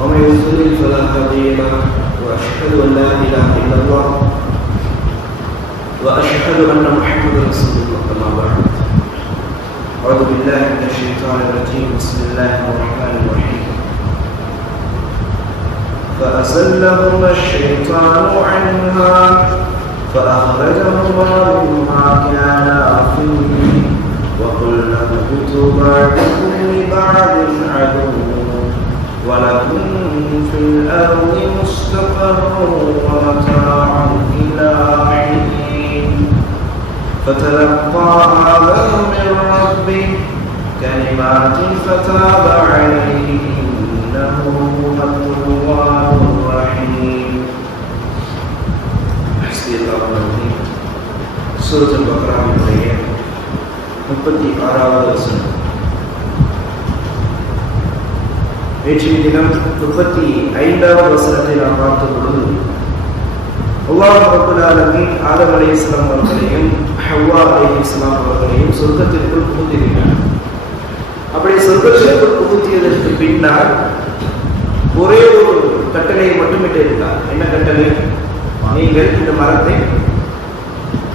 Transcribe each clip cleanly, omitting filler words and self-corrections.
ومن يضلل فلا هادي له وأشهد أن لا إله إلا الله وأشهد أن محمدا رسول الله. أما بعد أعوذ بالله من الشيطان الرجيم. بسم الله الرحمن الرحيم. فأزلهما الشيطان عنها فأخرجهما مما كانا فيه وقلنا اهبطوا بعضكم لبعض عدو ولكم في الأرض مستقر ومتاع إلى حين فتلقى آدم من ربه كلمات فتاب عليه إنه هو التواب الرحيم. حسبي الله ونعم سورة البقرة من 36வது வசனம். நேற்றைய தினம் 35வது வசனத்தை நாம் பார்த்த பொழுது அல்லாஹ் ரப்பல் ஆலமீன் ஆதம் அலைஹிஸ்ஸலாம் அவர்களையும் ஹவ்வா அலைஹிஸ்ஸலாம் அவர்களையும் சொர்க்கத்திற்குள் புகுத்தினார். அப்படி சொர்க்கத்திற்குள் புகுத்தியதற்கு பின்னால் ஒரே ஒரு கட்டளையை மட்டுமிட்டு இருந்தார். என்ன கட்டளை? நீங்கள் இந்த மரத்தை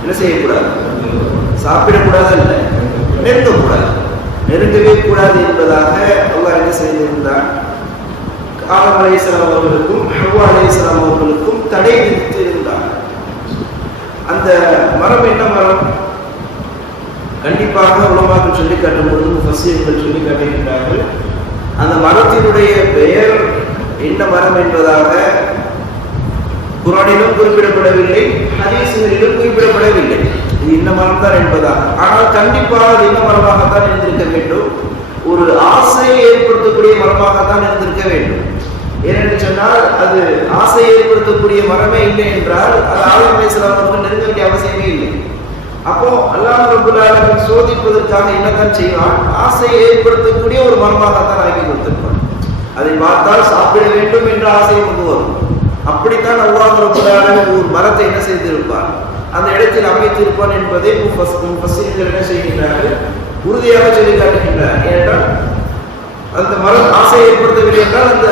என்ன செய்யக்கூடாது, சாப்பிடக்கூடாது, இல்லை நெருங்கக்கூடாது, நெருங்கவே கூடாது என்பதாக அல்லாஹ் என்ன செய்திருந்தார்? ஆதம் அலைஹிஸ்ஸலாம் அவர்களுக்கும் ஹவ்வா அலைஹிஸ்ஸலாம் அவர்களுக்கும் தடை விதித்து இருந்தார். அந்த மரம் என்ன மரம்? கண்டிப்பாக உலமாக்கள் சொல்லி காட்டும் பொழுது முஃபஸ்ஸீர்கள் சொல்லி காட்டுகின்றார்கள். அந்த மரத்தினுடைய பெயர் என்ன மரம் என்பதாக குர்ஆனிலும் குறிப்பிடப்படவில்லை, ஹதீஸ்களிலும் குறிப்பிடப்படவில்லை. இது இந்த மரம் தான் என்பதாக. ஆனால் கண்டிப்பாக அது என்ன மரமாகத்தான் இருந்திருக்க வேண்டும், ஒரு ஆசையை ஏற்படுத்தக்கூடிய மரமாகத்தான் இருந்திருக்க வேண்டும். ஏனென்று சொன்னால் அது ஆசையை ஏற்படுத்தக்கூடிய மரமே இல்லை என்றால் அது ஆதம் அலைஹிஸ்ஸலாம் அவர்கள் நெருங்க வேண்டிய அவசியமே இல்லை. அப்போ அல்லாஹ் ரப்பல் ஆலமீன் சோதிப்பதற்காக என்னதான் செய்வான்? ஆசையை ஏற்படுத்தக்கூடிய ஒரு மரமாகத்தான் ஆக்கி கொடுத்திருப்பான். அதை பார்த்தால் சாப்பிட வேண்டும் என்ற ஆசை கொண்டு வரும். அப்படித்தான் அல்லாஹ் ரப்பல் ஆலமீன் ஒரு மரத்தை என்ன செய்திருப்பான், அந்த இடத்தில் அமைத்திருப்பான் என்பதை முஃபஸ்ஸீர்கள் என்ன செய்கின்றார்கள்? உறுதியாக சொல்லி காட்டுகின்றார். ஏனென்றால் அந்த மரம் ஆசையை ஏற்படுத்தவில்லை என்றால் அந்த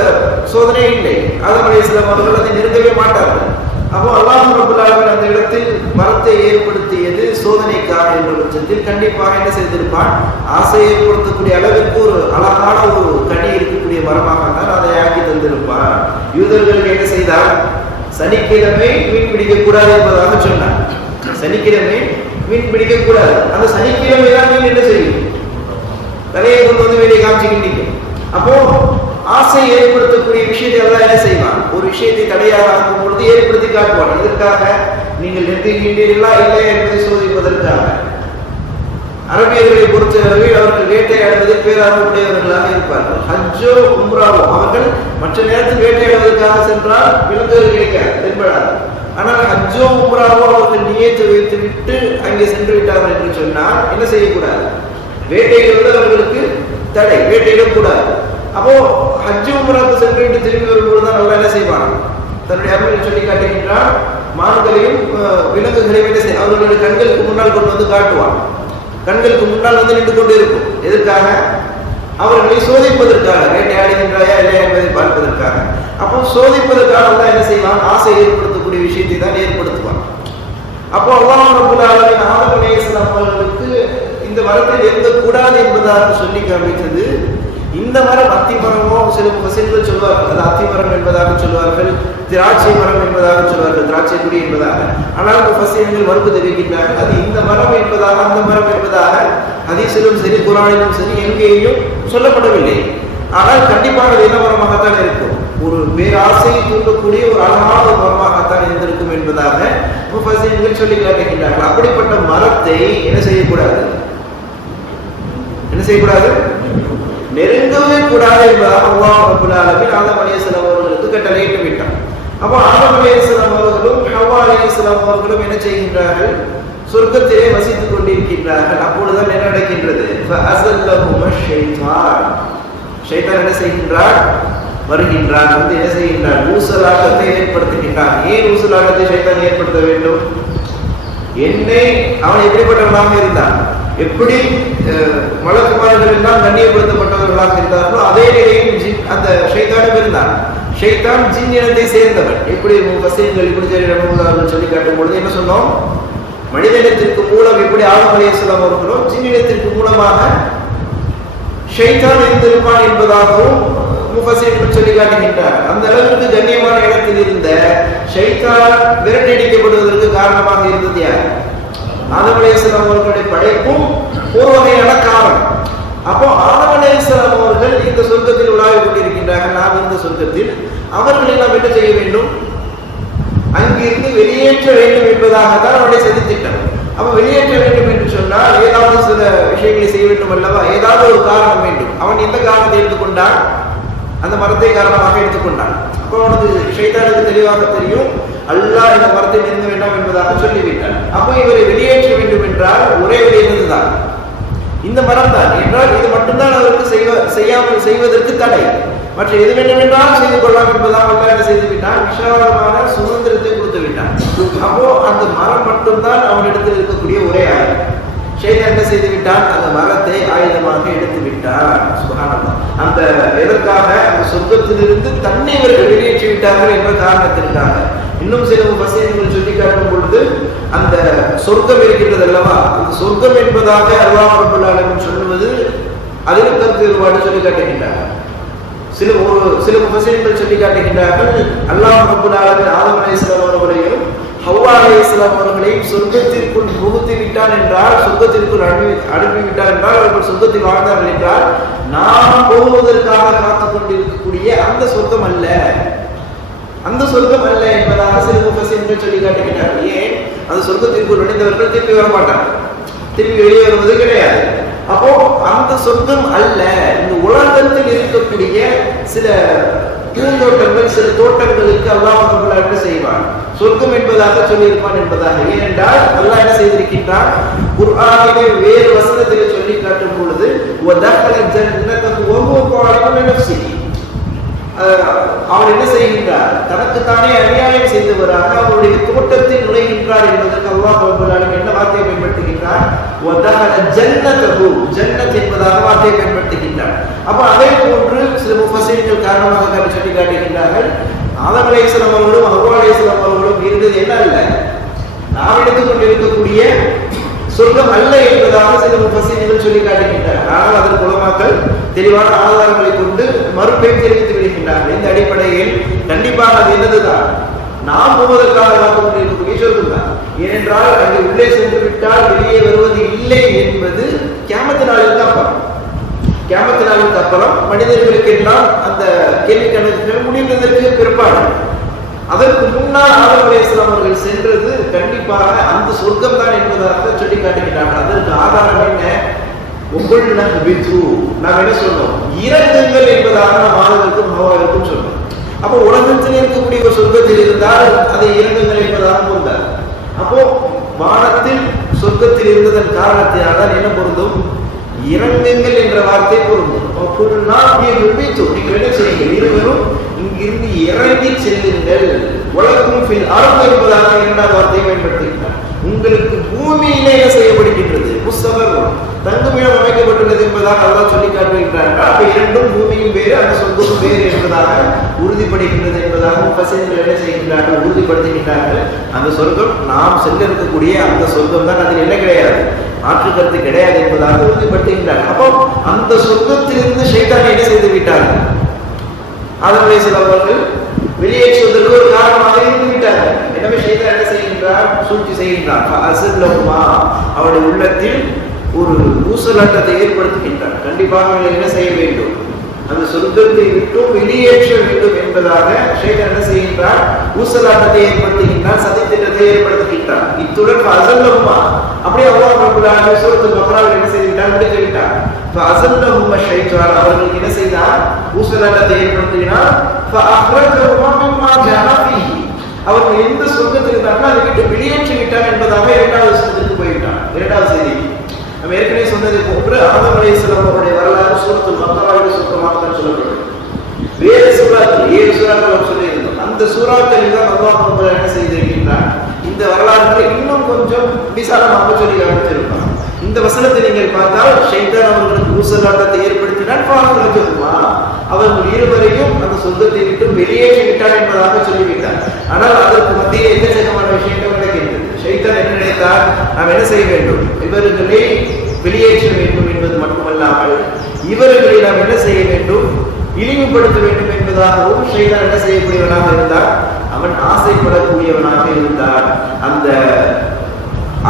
சோதனை இல்லை. ஆதம் அலைஹிஸ்ஸலாம் அவர்கள் அதை நெருங்கவே மாட்டார்கள். அப்போ அல்லாஹ் ரப்பல் ஆலமீன் அந்த இடத்தில் மரத்தை ஏற்படுத்தியது சோதனைக்காக என்ற பட்சத்தில் கண்டிப்பாக என்ன செய்திருப்பான்? ஆசையை ஏற்படுத்தக்கூடிய அளவிற்கு ஒரு அழகான ஒரு கனி இருக்கக்கூடிய மரமாகத்தான் அதை ஆக்கி தந்திருப்பான். யூதர்களுக்கு என்ன செய்தார்? சனிக்கிழமை மீன் பிடிக்கக்கூடாது என்பதாக சொன்னார். சனிக்கிழமை மீன் பிடிக்கக்கூடாது. அந்த சனிக்கிழமை தான் மீன் என்ன செய்யும்? தலையை கொண்டு வந்து வெளியே காமிச்சுக்கிட்டீங்க. அப்போ ஆசை ஏற்படுத்தக்கூடிய விஷயத்தை எல்லாம் என்ன செய்வான்? ஒரு விஷயத்தை தடையாக ஆக்கும் பொழுது ஏற்படுத்தி காட்டுவான். இதற்காக நீங்கள் நிறுத்துகின்றீர்களா இல்லை என்பதை சோதிப்பதற்காக. அரபியர்களை பொறுத்தவரையில் அவர்கள் வேட்டையாடுவதில் பேரார்வமுடையவர்களாக இருப்பார்கள். ஹஜ்ஜோ உம்ராவோ அவர்கள் மற்ற நேரத்தில் வேட்டையாடுவதற்காக சென்றால் விலங்குகள் கிடைக்காது, தென்படாது. ஆனால் ஹஜ்ஜோ உம்ராவோ அவர்கள் நியத்து வைத்து விட்டு அங்கே சென்று விட்டார்கள் என்று சொன்னால் என்ன செய்யக்கூடாது? வேட்டையிடுவது அவர்களுக்கு தடை, வேட்டையிடக்கூடாது. அப்போ ஹஜ்ஜு உம்ராவுக்கு சென்று விட்டு திரும்பி வரும்போது தான் நல்லா என்ன செய்வான்? தன்னுடைய அருமையை சொல்லி காட்டுகின்றான். மான்களையும் விலங்குகளையும் என்ன செய்ய அவர்களுடைய கண்களுக்கு முன்னால் கொண்டு வந்து காட்டுவான். கண்களுக்கு முன்னால் வந்து நின்று கொண்டு இருக்கும். எதற்காக? அவர்களை சோதிப்பதற்காக. வேட்டையாடுகின்றாயா இல்லையா என்பதை பார்ப்பதற்காக. அப்போ சோதிப்பதற்காக தான் என்ன செய்வான்? ஆசை ஏற்படுத்தக்கூடிய விஷயத்தை தான் ஏற்படுத்துவான். அப்போ அல்லாஹ் ரப்பல் ஆலமீன் ஆதம் அலைஹிஸ்ஸலாம் அவர்களுக்கு இந்த மரத்தை நெருங்கக்கூடாது என்பதாக சொல்லி காமித்தது. இந்த மரம் அத்தி மரமோ சில முஃபஸ்ஸீர்கள் சொல்வார்கள், அது அத்தி மரம் என்பதாக சொல்வார்கள், திராட்சை மரம் என்பதாக சொல்வார்கள், திராட்சை குடி என்பதாக. ஆனால் முஃபஸ்ஸீர்கள் மறுப்பு தெரிவிக்கின்றார்கள், அது இந்த மரம் என்பதாக அந்த மரம் என்பதாக ஹதீஸிலும் சரி குர்ஆனிலும் சரி எங்கேயும் சொல்லப்படவில்லை. ஆனால் கண்டிப்பாக அது என்ன மரமாகத்தான் இருக்கும்? ஒரு பேராசையை தூண்டக்கூடிய ஒரு அழகான ஒரு மரமாகத்தான் இருந்திருக்கும் என்பதாக முஃபஸ்ஸீர்கள் சொல்லி காட்டுகின்றார்கள். அப்படிப்பட்ட மரத்தை என்ன செய்யக்கூடாது? என்ன செய்யக்கூடாது? நெருங்கவே கூடாது என்பதாக அல்லாஹ் ரப்பல் ஆலமீன் ஆதம் அலைஹிஸ்ஸலாம் அவர்களுக்கு கட்டளையிட்டு விட்டார். அப்போ ஆதம் அலைஹிஸ்ஸலாம் அவர்களும் ஹவ்வா அலைஹிஸ்ஸலாம் அவர்களும் என்ன செய்கின்றார்கள்? சொர்க்கத்திலே வசித்துக் கொண்டிருக்கின்றார்கள். அப்பொழுதுதான் என்ன நடக்கின்றது? ஃபஅஸல்லஹுமா ஷைத்தான். ஷைத்தான் என்ன செய்கின்றார்? வருகின்றான். வந்து என்ன செய்கின்றான்? ஊசலாட்டத்தை ஏற்படுத்துகின்றான். ஏன் ஊசலாட்டத்தை ஷைத்தான் ஏற்படுத்த வேண்டும்? என்னை அவன் எப்படிப்பட்டவனாக இருந்தான்? எப்படி மலக்குமார்கள் எல்லாம் கண்ணியப்படுத்தப்பட்டவர்களாக இருந்தார்களோ அதே நிலையில் அந்த ஷைத்தானும் இருந்தான். ஷைத்தான் ஜின் இனத்தை சேர்ந்தவன். எப்படி முஃபஸ்ஸிரீன்கள் இப்படி அவர்கள் சொல்லி காட்டும் பொழுது என்ன சொன்னோம்? மனிதனத்திற்கு மூலம் எப்படி ஆதம் அலைஹிஸ்ஸலாம் அவர்களோ ஜின் இனத்திற்கு மூலமாக ஷைத்தான் இருந்திருப்பான் என்பதாகவும் முஃபஸ்ஸிரீன்கள் சொல்லி காட்டுகின்றார். அந்த அளவிற்கு கண்ணியமான இடத்தில் இருந்த ஷைத்தான் விரட்டடிக்கப்படுவதற்கு காரணமாக இருந்தது யார்? ஆதம் அலைஹிஸ்ஸலாம் அவர்களுடைய படைப்பும் ஒரு வகையான காரணம். அப்போ ஆதம் அலைஹிஸ்ஸலாம் அவர்கள் இந்த சொர்க்கத்தில் உலாவிக் கொண்டிருக்கின்றார்கள். நாம் இந்த சொர்க்கத்தில் அவர்களை நாம் என்ன செய்ய வேண்டும்? அங்கிருந்து வெளியேற்ற வேண்டும் என்பதாகத்தான் அவருடைய சதித்திட்டம். அப்ப வெளியேற்ற வேண்டும் என்று சொன்னால் ஏதாவது சில விஷயங்களை செய்ய வேண்டும் அல்லவா? ஏதாவது ஒரு காரணம் வேண்டும். அவன் எந்த காரணத்தை எடுத்துக்கொண்டான்? அந்த மரத்தை காரணமாக எடுத்துக்கொண்டான். அப்போ அவனது ஷைத்தானுக்கு தெளிவாக தெரியும், அல்லாஹ் இந்த மரத்தை நெருங்க வேண்டாம் என்பதாக சொல்லிவிட்டான். அப்போ இவரை வெளியேற்ற வேண்டும் என்றால் ஒரே வழி என்னதுதான்? இந்த மரம் தான் என்றால் இது மட்டும்தான் அவருக்கு செய்யாமல் செய்வதற்கு தடை. மற்ற எது வேண்டும் என்றால் செய்து கொள்ளலாம் என்பதாக அல்லாஹ் என்ன செய்து விட்டான்? விசாலமான சுதந்திரத்தை கொடுத்து விட்டான். அப்போ அந்த மரம் மட்டும்தான் அவனிடத்தில் இருக்கக்கூடிய ஒரே ஆயுதம். ஷைத்தான் என்ன செய்து விட்டான்? அந்த மரத்தை ஆயுதமாக எடுத்து விட்டான். சுப்ஹானல்லாஹ். அந்த எதற்காக? அந்த சொர்க்கத்திலிருந்து தன்னை இவர்கள் வெளியேற்றி விட்டார்கள் என்ற காரணத்திற்காக. இன்னும் சில முஃபஸ்ஸிரீன்கள் சொல்லி காட்டும் பொழுது அந்த சொர்க்கம் இருக்கின்றது அல்லவா, அந்த சொர்க்கம் என்பதாக அல்லாஹ் ரப்பல் ஆலமீன் சொல்லுவது அதில் கருத்து வேறுபாடு சொல்லி காட்டுகின்றார்கள். சில முஃபஸ்ஸிரீன்கள் சொல்லி காட்டுகின்றார்கள், அல்லாஹ் ரப்பல் ஆலமீன் ஆதம் அலைஹிஸ்ஸலாம் அவர்களையும் ஹவ்வா அலைஹிஸ்ஸலாம் அவர்களையும் சொர்க்கத்திற்குள் புகுத்தி விட்டான் என்றால், சொர்க்கத்திற்குள் அனுப்பி விட்டார் என்றால், அவர்கள் சொர்க்கத்தில் வாழ்ந்தார்கள் என்றால் நாம் போவதற்காக காத்துக் கொண்டிருக்கக்கூடிய அந்த சொர்க்கம் அல்ல, அந்த சொர்க்கம் அல்ல என்பதாக சில முஃபஸ்ஸிரீன்கள் சொல்லி காட்டுகின்றார்கள். ஏன்? அந்த சொர்க்கத்திற்குள் நுழைந்தவர்கள் திரும்பி வர மாட்டார்கள், திரும்பி வெளியே வருவது கிடையாது. அப்போ அந்த சொர்க்கம் அல்ல, இந்த உலகத்தில் இருக்கக்கூடிய சில பூந்தோட்டங்கள், சில தோட்டங்களுக்கு அல்லாஹ் ரப்பல் என்ன செய்வான்? சொர்க்கம் என்பதாக சொல்லியிருப்பான் என்பதாக. ஏனென்றால் அல்லாஹ் என்ன செய்திருக்கின்றான்? குர்ஆனிலே வேறு வசனத்திலே சொல்லி காட்டும் பொழுது வதஹல ஜன்னதஹு வஹுவ ஸாலிமுன் லினஃப்ஸிஹி, அவர் என்ன செய்கின்றார்? தனக்குத்தானே அநியாயம் செய்தவராக அவருடைய தோட்டத்தில் நுழைகின்றார் என்பதற்கு அல்லாஹ் ரப்பல் ஆலமீன் என்ன வார்த்தையை பயன்படுத்துகின்றார்? வதஹல ஜன்னதஹு, ஜன்னத் என்பதாக வார்த்தையை பயன்படுத்துகின்றார். அப்ப அதே போன்று சில முஃபஸ்ஸிரீன்கள் காரணமாக சொல்லி காட்டுகின்றார்கள், ஆதம் அலைஹிஸ்ஸலாம் அவர்களும் ஹவ்வா அலைஹிஸ்ஸலாம் அவர்களும் இருந்தது என்ன அல்ல, நாம் எடுத்துக்கொண்டிருக்கக்கூடிய சொர்க்கம் அல்ல என்பதாக சில முஃபஸ்ஸிரீன்கள் சொல்லி காட்டுகின்றனர். ஆனால் அதற்கு உலமாக்கள் தெளிவான ஆதாரங்களை கொண்டு மறுப்பை தெரிவித்து விடுகின்றார்கள். இந்த அடிப்படையில் கண்டிப்பாக அது என்னதுதான்? நாம் போவதற்காக காத்துக் கொண்டிருக்கக்கூடிய சொர்க்கம் தான். ஏனென்றால் அங்கு உள்ளே சென்று விட்டால் வெளியே வருவது இல்லை என்பது கியாமத் நாளுக்கு அப்புறம். கியாமத் நாளுக்கு அப்புறம் மனிதர்களுக்கு எல்லாம் அந்த கேள்வி கணக்குகள் முடிந்ததற்கு பிற்பாடு. அதற்கு முன்னால் ஆதம் அலைஹிஸ்ஸலாம் அவர்கள் சென்றது கண்டிப்பாக அந்த சொர்க்கம் தான் என்பதாக சொல்லி காட்டுகிறார்கள். அதற்கு ஆதாரம் என்ன? நாம் என்ன சொன்னோம்? இறங்குங்கள் என்பதாக நாம் ஆதத்திற்கும் ஹவ்வாவிற்கும் சொன்னோம். அப்போ உலகத்தில் இருக்கக்கூடிய ஒரு சொர்க்கத்தில் இருந்தால் அதை இறங்குங்கள் என்பதாக பொருந்தார். அப்போ வானத்தில் சொர்க்கத்தில் இருந்ததன் காரணத்தினால் என்ன பொருந்தும்? இறங்குங்கள் என்ற வார்த்தை பொருந்தும். நீங்கள் என்ன செய்யுங்கள்? இருவரும் இங்கிருந்து இறங்கி செல்லுங்கள். உலகம் என்பதாக இரண்டாவது வார்த்தையை பயன்படுத்துகிறார். உங்களுக்கு பூமியிலே என்ன செய்யப்படுகின்றது? முஸ்தபர், தங்குமிடம் அமைக்கப்பட்டுள்ளது என்பதாக அல்லாஹ் சொல்லி காட்டுகின்றார்கள். அப்ப இரண்டும் பூமியும் வேறு, அந்த சொர்க்கமும் வேறு என்பதாக உறுதிப்படுகின்றது என்பதாக முஃபஸ்ஸிரீன்கள் என்ன செய்கின்றார்கள்? உறுதிப்படுத்துகின்றார்கள். அந்த சொர்க்கம் நாம் செல்ல இருக்கக்கூடிய அந்த சொர்க்கம் தான், அதில் என்ன கிடையாது, மாற்று கருத்து கிடையாது என்பதாக உறுதிப்படுத்துகின்றார்கள். அப்போ அந்த சொர்க்கத்திலிருந்து ஷைத்தான் என்ன செய்து விட்டார்கள்? ஆதம் அலைஹிஸ்ஸலாம் அவர்கள் வெளியேற்றுவதற்கு ஒரு காரணமாக இருந்து விட்டார்கள். எனவே ஷைத்தான் என்ன செய்கின்றார்? சூழ்ச்சி செய்கின்றார். அவருடைய உள்ளத்தில் ஒரு ஊசலாட்டத்தை ஏற்படுத்துகின்றார். கண்டிப்பாக என்ன செய்ய வேண்டும்? அந்த சொர்க்கத்தை விட்டு வெளியேற்ற வேண்டும் என்பதாக ஷைத்தான் என்ன செய்கின்றார்? ஊசலாட்டத்தை ஏற்படுத்துகின்றார், சதித்திட்டத்தை ஏற்படுத்துகின்றார். இத்துடன் அப்படியே அல்லாஹ் ரப்பல் ஆலமீன் சூரத்துல் பக்ராவில் என்ன செய்துவிட்டார்? முடித்து விட்டார். அவர்களுக்கு என்ன செய்தார்? ஊசலாட்டத்தை ஏற்படுத்தினார். அவர்கள் எந்த சொர்க்கத்தில் இருந்தார்கள் அதை விட்டு வெளியேற்றி விட்டார் என்பதாக இரண்டாவது சொர்க்கத்துக்கு போய்விட்டார். இரண்டாவது செய்தி நம்ம ஏற்கனவே சொன்னதை போன்று ஆதம் அலைஹிஸ்ஸலாம் அவருடைய வரலாறு சூரத்துல் பக்ராவில் சுருக்கமாக தான் சொல்லப்படும். வேறு சூறாக்கள் 7 சூறாக்கள் சொல்லியிருந்தோம். அந்த சூறாக்களில் தான் அல்லாஹ் ரப்பல் என்ன செய்திருக்கின்றார்? இந்த வரலாறுகளை இன்னும் கொஞ்சம் விசாலமாக சொல்லி காமித்திருப்பார். இந்த வசனத்தை நீங்கள் பார்த்தால் ஷைத்தான் அவர்களுக்கு ஊசலாட்டத்தை ஏற்படுத்தினார். அவர்கள் இருவரையும் அந்த சொர்க்கத்தை விட்டு வெளியேற்றி விட்டார் என்பதாக சொல்லிவிட்டார். ஆனால் அதற்கு மத்தியில் எக்கச்சக்கமான விஷயங்கள் நடக்கின்றது. ஷைத்தான் என்ன நினைத்தார், நாம் என்ன செய்ய வேண்டும், இவர்களை வெளியேற்ற வேண்டும் என்பது மட்டுமல்லாமல் இவர்களை நாம் என்ன செய்ய வேண்டும், இழிவுபடுத்த வேண்டும் என்பதாகவும் ஷைத்தான் என்ன செய்யக்கூடியவனாக இருந்தார், அவன் ஆசைப்படக்கூடியவனாக இருந்தார். அந்த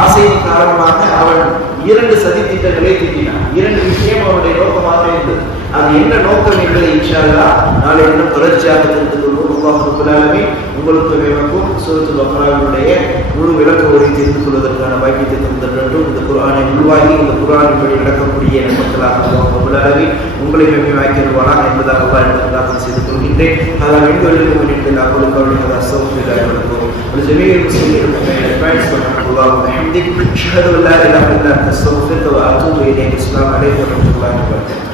ஆசையின் காரணமாக அவன் 2 சதி திட்டங்களை தீட்டினான். 2 விஷயம் அவனுடைய நோக்கமாக இருந்தது. அது என்ன நோக்கம் என்பதை இன்ஷா அல்லாஹ் நாளை இன்னும் தொடர்ச்சியாக தெரிந்து கொள்வோம். அல்லாஹ் ரப்பல் ஆலமீன் உங்களுக்கு எனக்கும் சூரத்துல் பக்ராவுடைய முழு விளக்க உரை தெரிந்து கொள்வதற்கான வாய்ப்பை தந்ததற்கும் இந்த குர்ஆனை உருவாகி இந்த குர்ஆனின்படி நடக்கக்கூடிய மக்களாக அல்லாஹ் ரப்பல் ஆலமீன் உங்களை வாய்க்கிறவானாக என்பதாக அல்லாஹ் செய்து கொள்கின்றேன். அதான் வேண்டுகோளும் நினைத்து அல்லாஹ் கவுலிஹதா அஸ்ஸலாமு அலைக்கும் وجميع المسلمين والمؤمنات سبحانك اللهم وبحمدك اشهد ان لا اله الا انت استغفرك واتوب اليك. السلام عليكم ورحمه الله وبركاته.